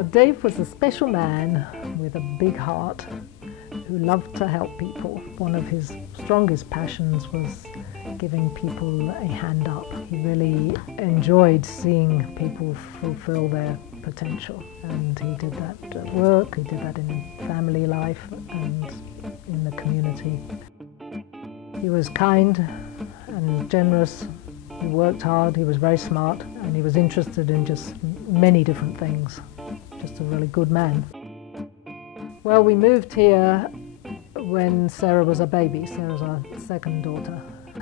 Well, Dave was a special man with a big heart who loved to help people. One of his strongest passions was giving people a hand up. He really enjoyed seeing people fulfill their potential, and he did that at work, he did that in family life and in the community. He was kind and generous, he worked hard, he was very smart, and he was interested in just many different things. Just a really good man. Well, we moved here when Sarah was a baby. Sarah's our second daughter.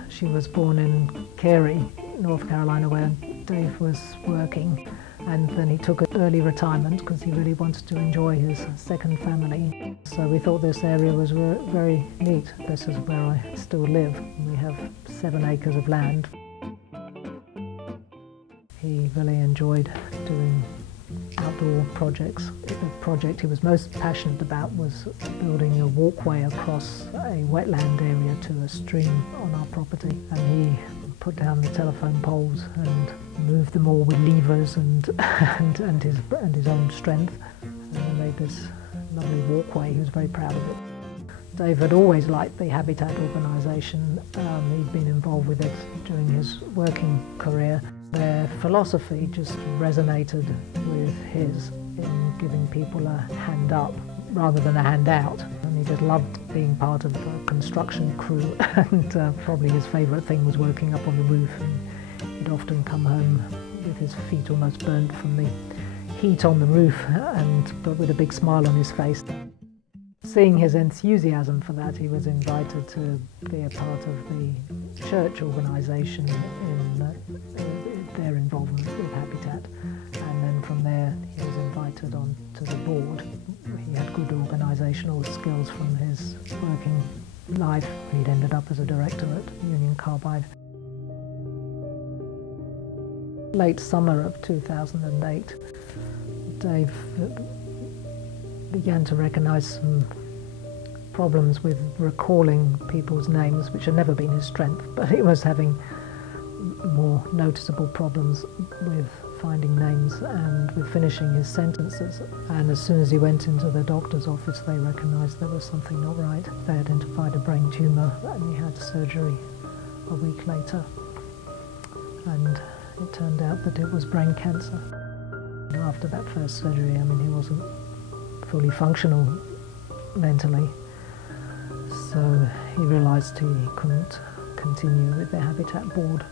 She was born in Cary, North Carolina, where Dave was working, and then he took an early retirement because he really wanted to enjoy his second family. So we thought this area was very neat. This is where I still live. We have 7 acres of land. He really enjoyed doing outdoor projects. The project he was most passionate about was building a walkway across a wetland area to a stream on our property, and he put down the telephone poles and moved them all with levers and his own strength, and made this lovely walkway. He was very proud of it. Dave had always liked the Habitat organisation. He'd been involved with it during his working career. Their philosophy just resonated with his in giving people a hand up rather than a hand out. And he just loved being part of the construction crew, and probably his favourite thing was working up on the roof. And he'd often come home with his feet almost burnt from the heat on the roof, but with a big smile on his face. Seeing his enthusiasm for that, he was invited to be a part of the church organisation in their involvement with Habitat, and then from there he was invited on to the board. He had good organisational skills from his working life. He'd ended up as a director at Union Carbide. Late summer of 2008, Dave began to recognise some problems with recalling people's names, which had never been his strength, but he was having more noticeable problems with finding names and with finishing his sentences. And as soon as he went into the doctor's office, they recognised there was something not right. They identified a brain tumour, and he had surgery a week later. And it turned out that it was brain cancer. After that first surgery, I mean, he wasn't fully functional mentally, so he realised he couldn't continue with the Habitat board.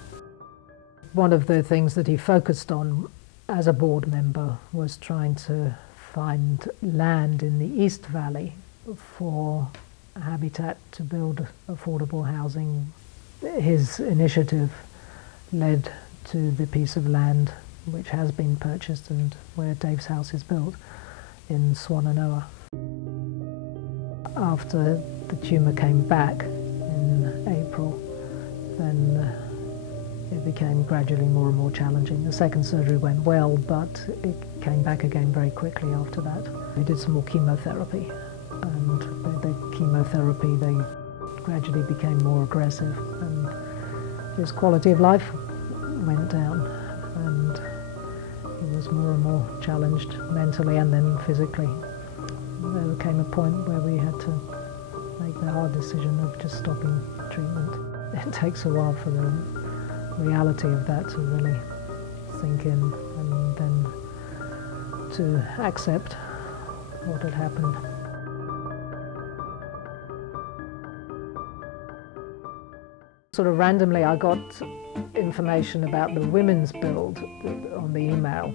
One of the things that he focused on as a board member was trying to find land in the East Valley for Habitat to build affordable housing. His initiative led to the piece of land which has been purchased and where Dave's house is built in Swannanoa. After the tumour came back in April, then it became gradually more and more challenging. The second surgery went well, but it came back again very quickly after that. He did some more chemotherapy, and the chemotherapy, they gradually became more aggressive, and his quality of life went down, and he was more and more challenged mentally and then physically. There came a point where we had to make the hard decision of just stopping treatment. It takes a while for the reality of that to really sink in, and then to accept what had happened. Sort of randomly I got information about the women's build on the email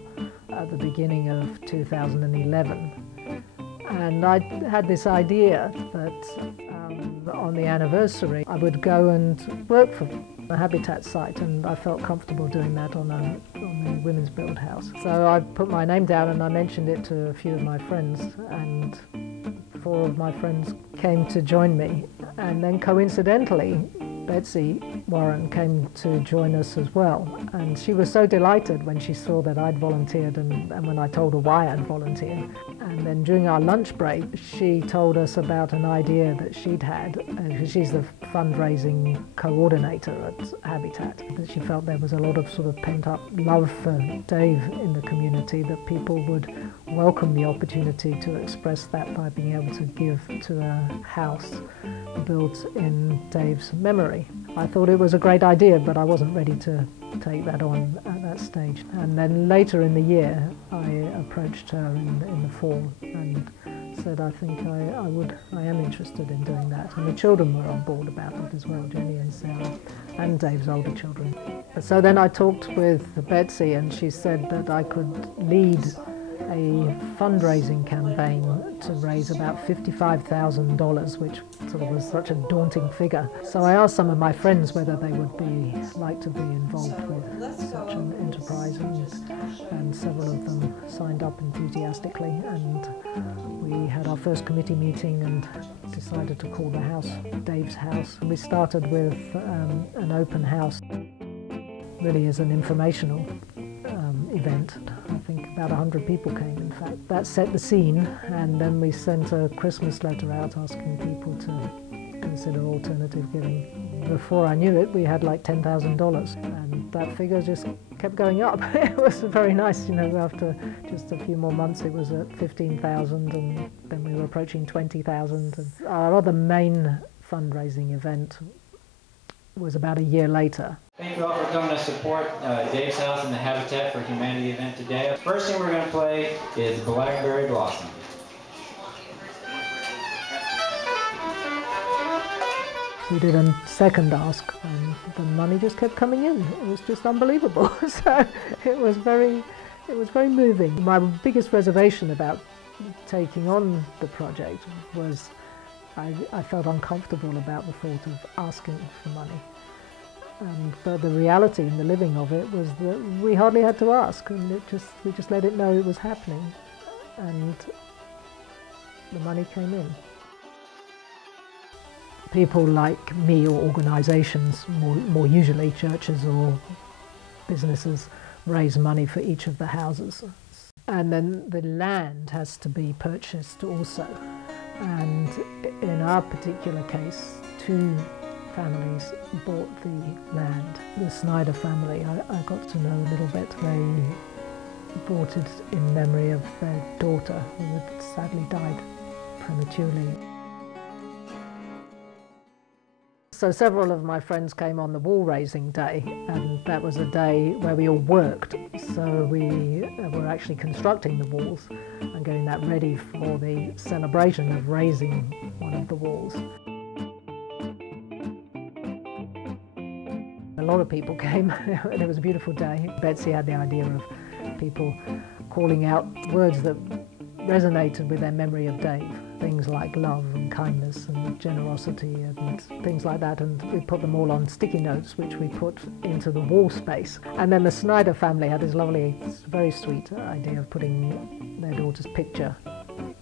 at the beginning of 2011. And I had this idea that on the anniversary I would go and work for a Habitat site, and I felt comfortable doing that on the women's build house. So I put my name down and I mentioned it to a few of my friends, and 4 of my friends came to join me. And then coincidentally, Betsy Warren came to join us as well, and she was so delighted when she saw that I'd volunteered and when I told her why I'd volunteered. And then during our lunch break, she told us about an idea that she'd had. She's the fundraising coordinator at Habitat. That she felt there was a lot of sort of pent-up love for Dave in the community. opportunity, that people would welcome the opportunity to express that by being able to give to a house built in Dave's memory. I thought it was a great idea, but I wasn't ready to take that on at that stage. And then later in the year, I approached her in the fall and said, I think I am interested in doing that. And the children were on board about it as well, Jenny and Sarah, and Dave's older children. So then I talked with Betsy, and she said that I could lead a fundraising campaign to raise about $55,000, which sort of was such a daunting figure. So I asked some of my friends whether they would like to be involved with such an enterprise, and several of them signed up enthusiastically, and we had our first committee meeting and decided to call the house Dave's House. We started with an open house, really as an informational event. I think about 100 people came, in fact. That set the scene, and then we sent a Christmas letter out asking people to consider alternative giving. Before I knew it, we had like $10,000, and that figure just kept going up. It was very nice, you know, after just a few more months it was at 15,000, and then we were approaching 20,000. Our other main fundraising event was about a year later. Thank you all for coming to support Dave's House and the Habitat for Humanity event today. First thing we're going to play is Blackberry Blossom. We did a second ask, and the money just kept coming in. It was just unbelievable. So it was very moving. My biggest reservation about taking on the project was I felt uncomfortable about the thought of asking for money. But the reality and the living of it was that we hardly had to ask, and we just let it know it was happening, and the money came in. People like me, or organisations, more usually churches or businesses, raise money for each of the houses. And then the land has to be purchased also. And in our particular case, 2 families bought the land. The Snyder family, I got to know a little bit. They bought it in memory of their daughter, who had sadly died prematurely. So several of my friends came on the wall raising day, and that was a day where we all worked. So we were actually constructing the walls and getting that ready for the celebration of raising one of the walls. A lot of people came, and it was a beautiful day. Betsy had the idea of people calling out words that resonated with their memory of Dave. Things like love and kindness and generosity and things like that, and we put them all on sticky notes, which we put into the wall space. And then the Snyder family had this lovely, very sweet idea of putting their daughter's picture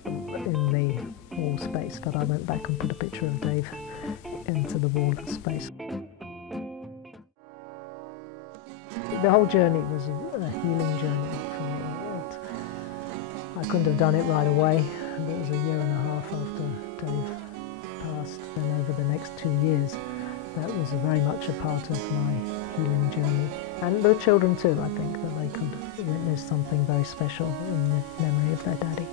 in the wall space, but I went back and put a picture of Dave into the wall space. The whole journey was a healing journey for me. I couldn't have done it right away. It was a year and a half after Dave passed, and over the next 2 years that was very much a part of my healing journey. And the children too, I think, that they could witness something very special in the memory of their daddy.